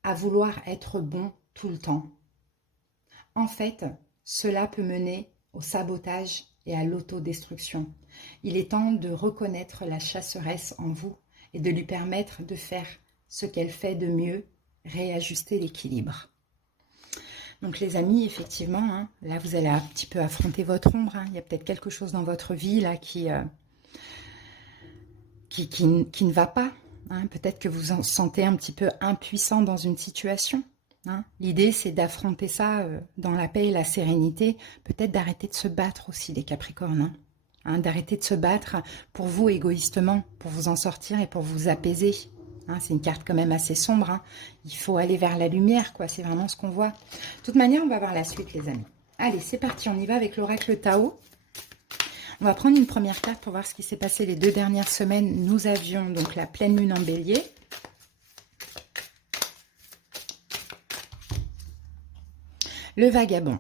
à vouloir être bon tout le temps. En fait, cela peut mener au sabotage et à l'autodestruction. Il est temps de reconnaître la chasseresse en vous et de lui permettre de faire ce qu'elle fait de mieux, réajuster l'équilibre. Donc les amis, effectivement, hein, là vous allez un petit peu affronter votre ombre. Hein. Il y a peut-être quelque chose dans votre vie là qui ne va pas. Hein. Peut-être que vous vous sentez un petit peu impuissant dans une situation. Hein. L'idée, c'est d'affronter ça dans la paix et la sérénité. Peut-être d'arrêter de se battre aussi, les Capricornes. Hein. Hein, d'arrêter de se battre pour vous égoïstement, pour vous en sortir et pour vous apaiser. Hein, c'est une carte quand même assez sombre. Hein. Il faut aller vers la lumière, quoi. C'est vraiment ce qu'on voit. De toute manière, on va voir la suite, les amis. Allez, c'est parti. On y va avec l'oracle Tao. On va prendre une première carte pour voir ce qui s'est passé les 2 dernières semaines. Nous avions donc la pleine lune en bélier. Le vagabond.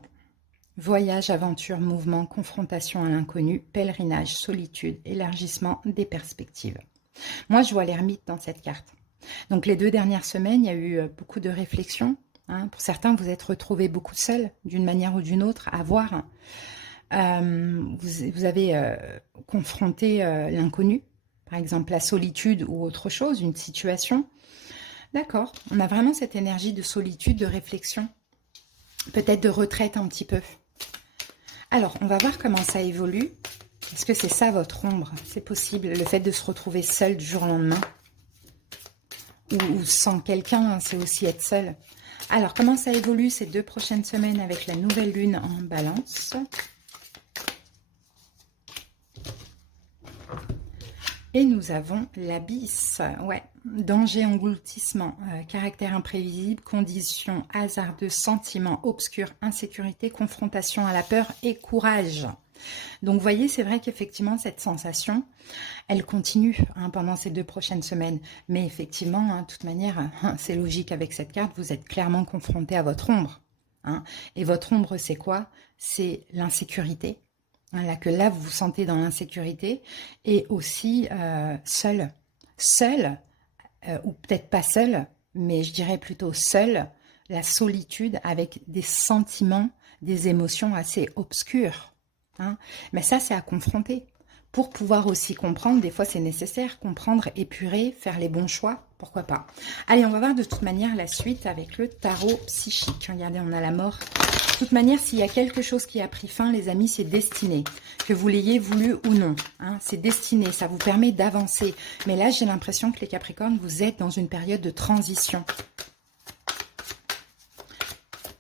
Voyage, aventure, mouvement, confrontation à l'inconnu, pèlerinage, solitude, élargissement des perspectives. Moi, je vois l'ermite dans cette carte. Donc, les 2 dernières semaines, il y a eu beaucoup de réflexions. Hein. Pour certains, vous êtes retrouvés beaucoup seuls, d'une manière ou d'une autre, à voir. Vous avez confronté l'inconnu, par exemple la solitude ou autre chose, une situation. D'accord, on a vraiment cette énergie de solitude, de réflexion, peut-être de retraite un petit peu. Alors, on va voir comment ça évolue. Est-ce que c'est ça votre ombre? C'est possible, le fait de se retrouver seul du jour au lendemain. Ou sans quelqu'un, c'est aussi être seul. Alors, comment ça évolue ces 2 prochaines semaines avec la nouvelle lune en balance? Et nous avons l'abysse, ouais, danger, engloutissement, caractère imprévisible, conditions hasardeuses, sentiments obscurs, insécurité, confrontation à la peur et courage. Donc, vous voyez, c'est vrai qu'effectivement, cette sensation, elle continue hein, pendant ces 2 prochaines semaines. Mais effectivement, hein, de toute manière, hein, c'est logique avec cette carte, vous êtes clairement confronté à votre ombre. Hein. Et votre ombre, c'est quoi? C'est l'insécurité. Voilà, que là, vous vous sentez dans l'insécurité et aussi seul. Seul, ou peut-être pas seul, mais je dirais plutôt seul, la solitude avec des sentiments, des émotions assez obscures. Hein. Mais ça, c'est à confronter. Pour pouvoir aussi comprendre, des fois c'est nécessaire, comprendre, épurer, faire les bons choix, pourquoi pas. Allez, on va voir de toute manière la suite avec le tarot psychique. Regardez, on a la mort. De toute manière, s'il y a quelque chose qui a pris fin, les amis, c'est destiné. Que vous l'ayez voulu ou non. Hein, c'est destiné, ça vous permet d'avancer. Mais là, j'ai l'impression que les Capricornes, vous êtes dans une période de transition.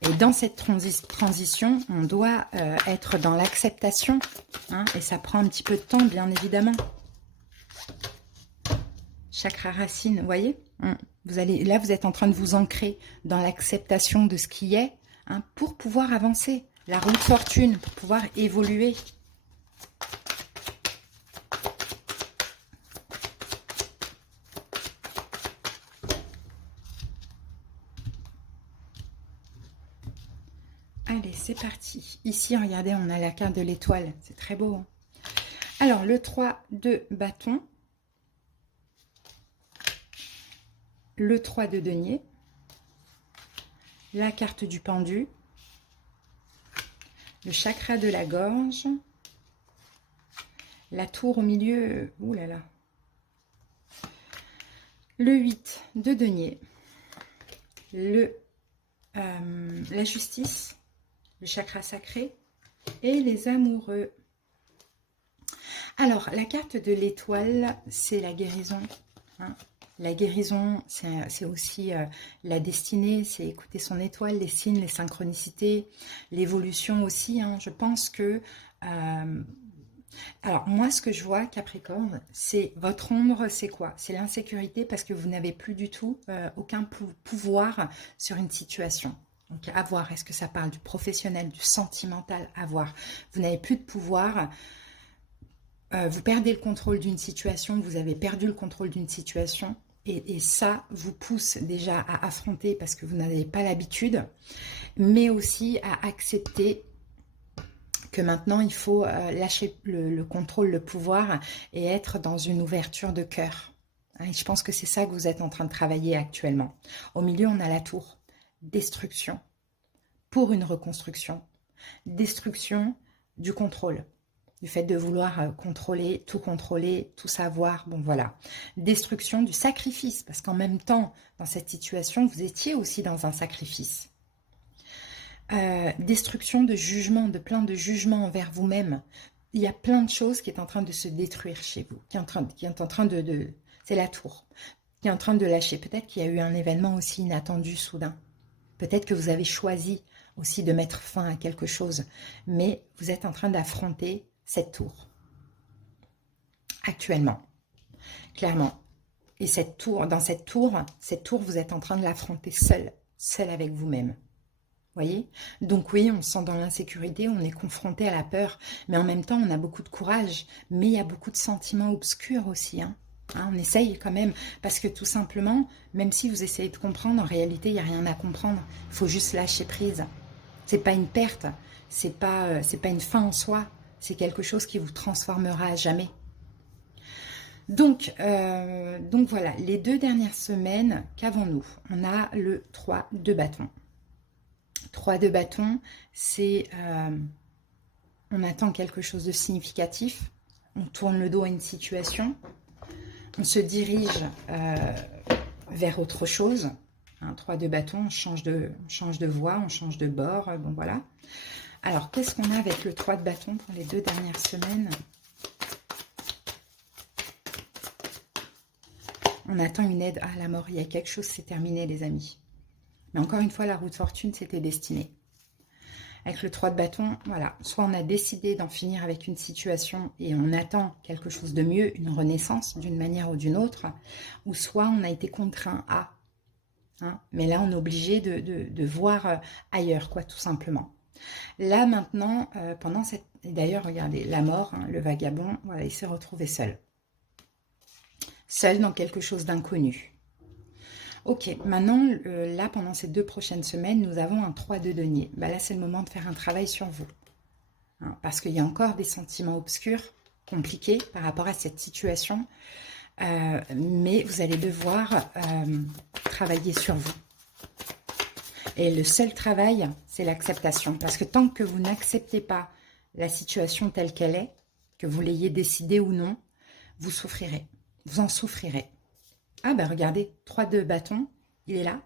Et dans cette transition, on doit être dans l'acceptation. Hein, et ça prend un petit peu de temps, bien évidemment. Chakra racine, vous voyez là, vous êtes en train de vous ancrer dans l'acceptation de ce qui est hein, pour pouvoir avancer. La roue de fortune, pour pouvoir évoluer. Allez, c'est parti. Ici, regardez, on a la carte de l'étoile. C'est très beau. Hein. Alors, le 3 de bâton. Le 3 de denier. La carte du pendu. Le chakra de la gorge. La tour au milieu. Ouh là là. Le 8 de denier. La justice. Le chakra sacré et les amoureux. Alors, la carte de l'étoile, c'est la guérison. Hein. La guérison, c'est aussi la destinée, c'est écouter son étoile, les signes, les synchronicités, l'évolution aussi. Hein. Je pense que... alors, moi, ce que je vois, Capricorne, c'est votre ombre, c'est quoi? C'est l'insécurité parce que vous n'avez plus du tout aucun pouvoir sur une situation. Donc, à voir, est-ce que ça parle du professionnel, du sentimental? À voir. Vous n'avez plus de pouvoir. Vous perdez le contrôle d'une situation. Vous avez perdu le contrôle d'une situation. Et ça vous pousse déjà à affronter parce que vous n'avez pas l'habitude. Mais aussi à accepter que maintenant, il faut lâcher le contrôle, le pouvoir et être dans une ouverture de cœur. Et je pense que c'est ça que vous êtes en train de travailler actuellement. Au milieu, on a la tour. Destruction pour une reconstruction, destruction du contrôle, du fait de vouloir contrôler, tout savoir, bon voilà. Destruction du sacrifice, parce qu'en même temps, dans cette situation, vous étiez aussi dans un sacrifice. Destruction de jugement, de plein de jugements envers vous-même. Il y a plein de choses qui est en train de se détruire chez vous, qui est en train de c'est la tour, qui est en train de lâcher. Peut-être qu'il y a eu un événement aussi inattendu soudain. Peut-être que vous avez choisi aussi de mettre fin à quelque chose, mais vous êtes en train d'affronter cette tour. Actuellement, clairement. Et cette tour, dans cette tour, vous êtes en train de l'affronter seul avec vous-même. Voyez? Donc oui, on se sent dans l'insécurité, on est confronté à la peur, mais en même temps, on a beaucoup de courage, mais il y a beaucoup de sentiments obscurs aussi, hein. Hein, on essaye quand même, parce que tout simplement, même si vous essayez de comprendre, en réalité, il n'y a rien à comprendre. Il faut juste lâcher prise. C'est pas une perte, c'est pas une fin en soi, c'est quelque chose qui vous transformera à jamais. Donc voilà, les 2 dernières semaines, qu'avons-nous? On a le 3 de bâton. 3 de bâton, c'est on attend quelque chose de significatif, on tourne le dos à une situation, on se dirige vers autre chose. 3 de bâton, on change de voie, on change de bord, bon voilà. Alors, qu'est-ce qu'on a avec le 3 de bâton pour les 2 dernières semaines? On attend une aide à la mort, il y a quelque chose, c'est terminé les amis. Mais encore une fois, la roue de fortune, c'était destiné. Avec le 3 de bâton, voilà, soit on a décidé d'en finir avec une situation et on attend quelque chose de mieux, une renaissance d'une manière ou d'une autre, ou soit on a été contraint à. Mais là, on est obligé de voir ailleurs, quoi, tout simplement. Là, maintenant, pendant cette... D'ailleurs, regardez, la mort, le vagabond, voilà, il s'est retrouvé seul. Seul dans quelque chose d'inconnu. Ok, maintenant, là, pendant ces 2 prochaines semaines, nous avons un 3 de denier. Là, c'est le moment de faire un travail sur vous. Parce qu'il y a encore des sentiments obscurs, compliqués par rapport à cette situation. Mais vous allez devoir travailler sur vous. Et le seul travail, c'est l'acceptation. Parce que tant que vous n'acceptez pas la situation telle qu'elle est, que vous l'ayez décidé ou non, vous souffrirez. Vous en souffrirez. Ah ben regardez, 3 de bâton, il est là.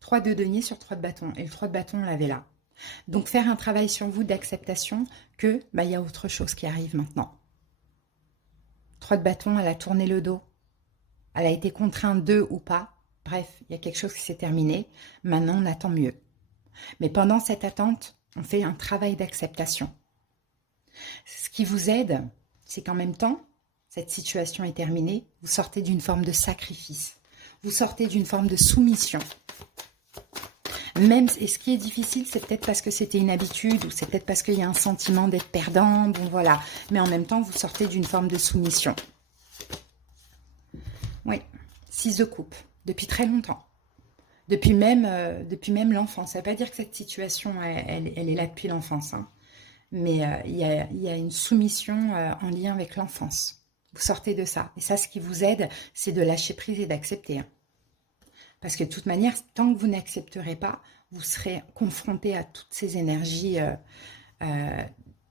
3 de denier sur 3 de bâton. Et le 3 de bâton, on l'avait là. Donc faire un travail sur vous d'acceptation que il y a autre chose qui arrive maintenant. 3 de bâton, elle a tourné le dos. Elle a été contrainte d'eux ou pas. Bref, il y a quelque chose qui s'est terminé. Maintenant, on attend mieux. Mais pendant cette attente, on fait un travail d'acceptation. Ce qui vous aide, c'est qu'en même temps, cette situation est terminée, vous sortez d'une forme de sacrifice. Vous sortez d'une forme de soumission. Même, et ce qui est difficile, c'est peut-être parce que c'était une habitude, ou c'est peut-être parce qu'il y a un sentiment d'être perdant, bon voilà. Mais en même temps, vous sortez d'une forme de soumission. Oui, 6 de coupe, depuis très longtemps. Depuis même l'enfance. Ça ne veut pas dire que cette situation, elle est là depuis l'enfance. Mais il y a une soumission en lien avec l'enfance. Vous sortez de ça. Et ça, ce qui vous aide, c'est de lâcher prise et d'accepter. Parce que de toute manière, tant que vous n'accepterez pas, vous serez confronté à toutes ces énergies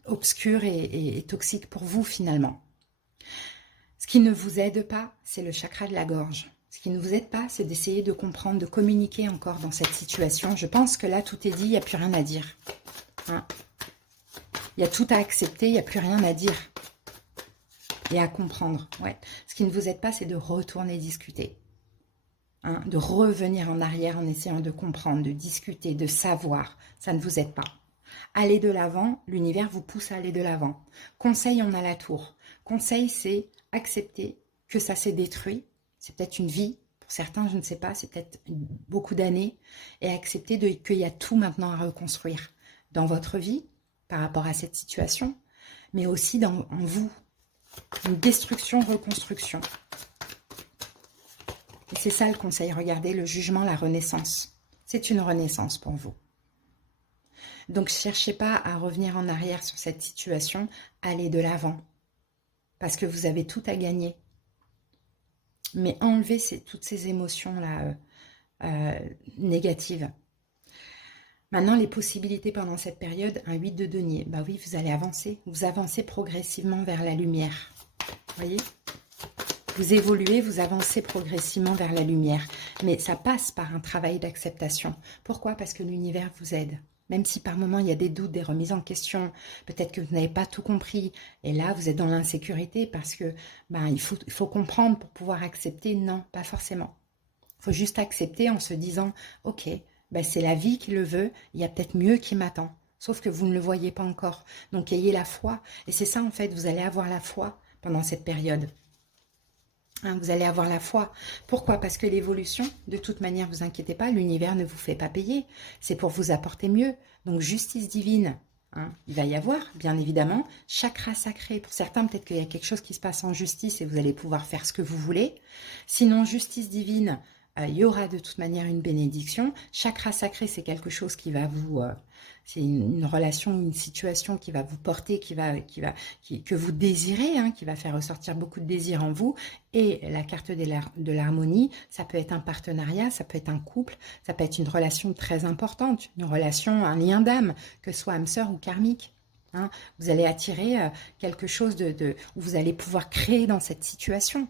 obscures et toxiques pour vous, finalement. Ce qui ne vous aide pas, c'est le chakra de la gorge. Ce qui ne vous aide pas, c'est d'essayer de comprendre, de communiquer encore dans cette situation. Je pense que là, tout est dit, il n'y a plus rien à dire. Il y a tout à accepter, il n'y a plus rien à dire. Et à comprendre. Ouais. Ce qui ne vous aide pas, c'est de retourner discuter. De revenir en arrière en essayant de comprendre, de discuter, de savoir. Ça ne vous aide pas. Allez de l'avant, l'univers vous pousse à aller de l'avant. Conseil, on a la tour. Conseil, c'est accepter que ça s'est détruit. C'est peut-être une vie, pour certains, je ne sais pas, c'est peut-être beaucoup d'années. Et accepter qu'il y a tout maintenant à reconstruire dans votre vie, par rapport à cette situation, mais aussi en vous. Une destruction, reconstruction. Et c'est ça le conseil, regardez, le jugement, la renaissance. C'est une renaissance pour vous. Donc, ne cherchez pas à revenir en arrière sur cette situation, allez de l'avant. Parce que vous avez tout à gagner. Mais enlevez toutes ces émotions-là négatives. Maintenant, les possibilités pendant cette période, un 8 de denier. Bah oui, vous allez avancer. Vous avancez progressivement vers la lumière. Vous voyez? Vous évoluez, vous avancez progressivement vers la lumière. Mais ça passe par un travail d'acceptation. Pourquoi? Parce que l'univers vous aide. Même si par moments, il y a des doutes, des remises en question. Peut-être que vous n'avez pas tout compris. Et là, vous êtes dans l'insécurité parce que il faut comprendre pour pouvoir accepter. Non, pas forcément. Il faut juste accepter en se disant, ok, c'est la vie qui le veut, il y a peut-être mieux qui m'attend. Sauf que vous ne le voyez pas encore. Donc, ayez la foi. Et c'est ça, en fait, vous allez avoir la foi pendant cette période. Vous allez avoir la foi. Pourquoi? Parce que l'évolution, de toute manière, vous inquiétez pas, l'univers ne vous fait pas payer. C'est pour vous apporter mieux. Donc, justice divine, il va y avoir, bien évidemment. Chakra sacré. Pour certains, peut-être qu'il y a quelque chose qui se passe en justice et vous allez pouvoir faire ce que vous voulez. Sinon, justice divine, il y aura de toute manière une bénédiction. Chakra sacré, c'est quelque chose qui va vous... c'est une relation, une situation qui va vous porter, que vous désirez, hein, qui va faire ressortir beaucoup de désir en vous. Et la carte de l'harmonie, ça peut être un partenariat, ça peut être un couple, ça peut être une relation très importante, une relation, un lien d'âme, que ce soit âme sœur ou karmique. Hein. Vous allez attirer quelque chose où vous allez pouvoir créer dans cette situation.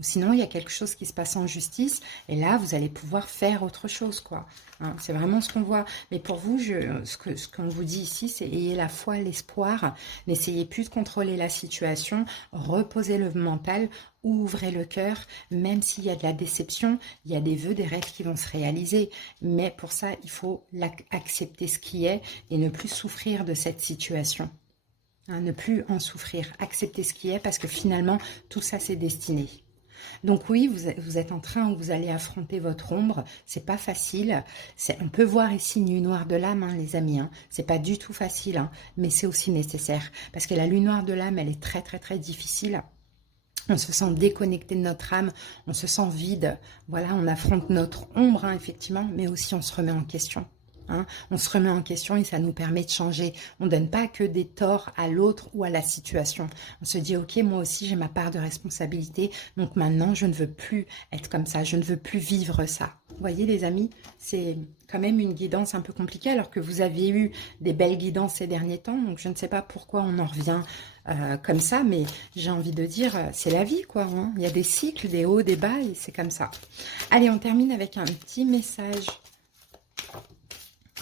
Ou sinon, il y a quelque chose qui se passe en justice, et là, vous allez pouvoir faire autre chose, quoi. Hein, c'est vraiment ce qu'on voit. Mais pour vous, ce qu'on vous dit ici, c'est ayez la foi, l'espoir. N'essayez plus de contrôler la situation. Reposez le mental, ouvrez le cœur. Même s'il y a de la déception, il y a des vœux, des rêves qui vont se réaliser. Mais pour ça, il faut accepter ce qui est et ne plus souffrir de cette situation. Hein, ne plus en souffrir. Accepter ce qui est parce que finalement, tout ça, c'est destiné. Donc oui, vous êtes en train où vous allez affronter votre ombre. C'est pas facile. On peut voir ici une nuit noire de l'âme, hein, les amis. Hein. C'est pas du tout facile, hein, mais c'est aussi nécessaire. Parce que la lune noire de l'âme, elle est très très très difficile. On se sent déconnecté de notre âme, on se sent vide. Voilà, on affronte notre ombre, hein, effectivement, mais aussi on se remet en question. Hein. On se remet en question et ça nous permet de changer. On ne donne pas que des torts à l'autre ou à la situation. On se dit, ok, moi aussi j'ai ma part de responsabilité, donc maintenant je ne veux plus être comme ça, je ne veux plus vivre ça. Vous voyez les amis, c'est quand même une guidance un peu compliquée alors que vous avez eu des belles guidances ces derniers temps, donc je ne sais pas pourquoi on en revient comme ça, mais j'ai envie de dire, c'est la vie quoi. Hein. Il y a des cycles, des hauts, des bas et c'est comme ça. Allez, on termine avec un petit message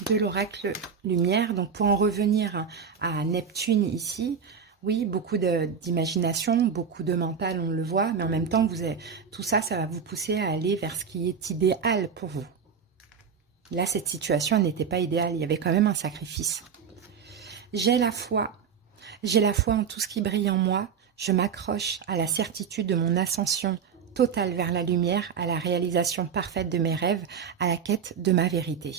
de l'oracle lumière. Donc pour en revenir à Neptune ici, oui, beaucoup d'imagination, beaucoup de mental, on le voit, mais en même temps, tout ça, ça va vous pousser à aller vers ce qui est idéal pour vous. Là, cette situation n'était pas idéale, il y avait quand même un sacrifice. J'ai la foi en tout ce qui brille en moi, je m'accroche à la certitude de mon ascension totale vers la lumière, à la réalisation parfaite de mes rêves, à la quête de ma vérité.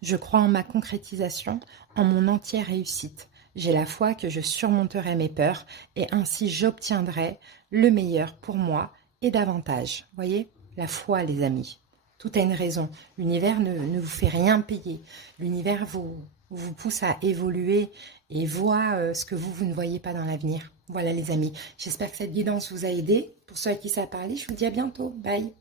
Je crois en ma concrétisation, en mon entière réussite. J'ai la foi que je surmonterai mes peurs et ainsi j'obtiendrai le meilleur pour moi et davantage. Voyez, la foi les amis, tout a une raison. L'univers ne vous fait rien payer. L'univers vous pousse à évoluer et voit ce que vous ne voyez pas dans l'avenir. Voilà les amis, j'espère que cette guidance vous a aidé. Pour ceux à qui ça a parlé, je vous dis à bientôt. Bye.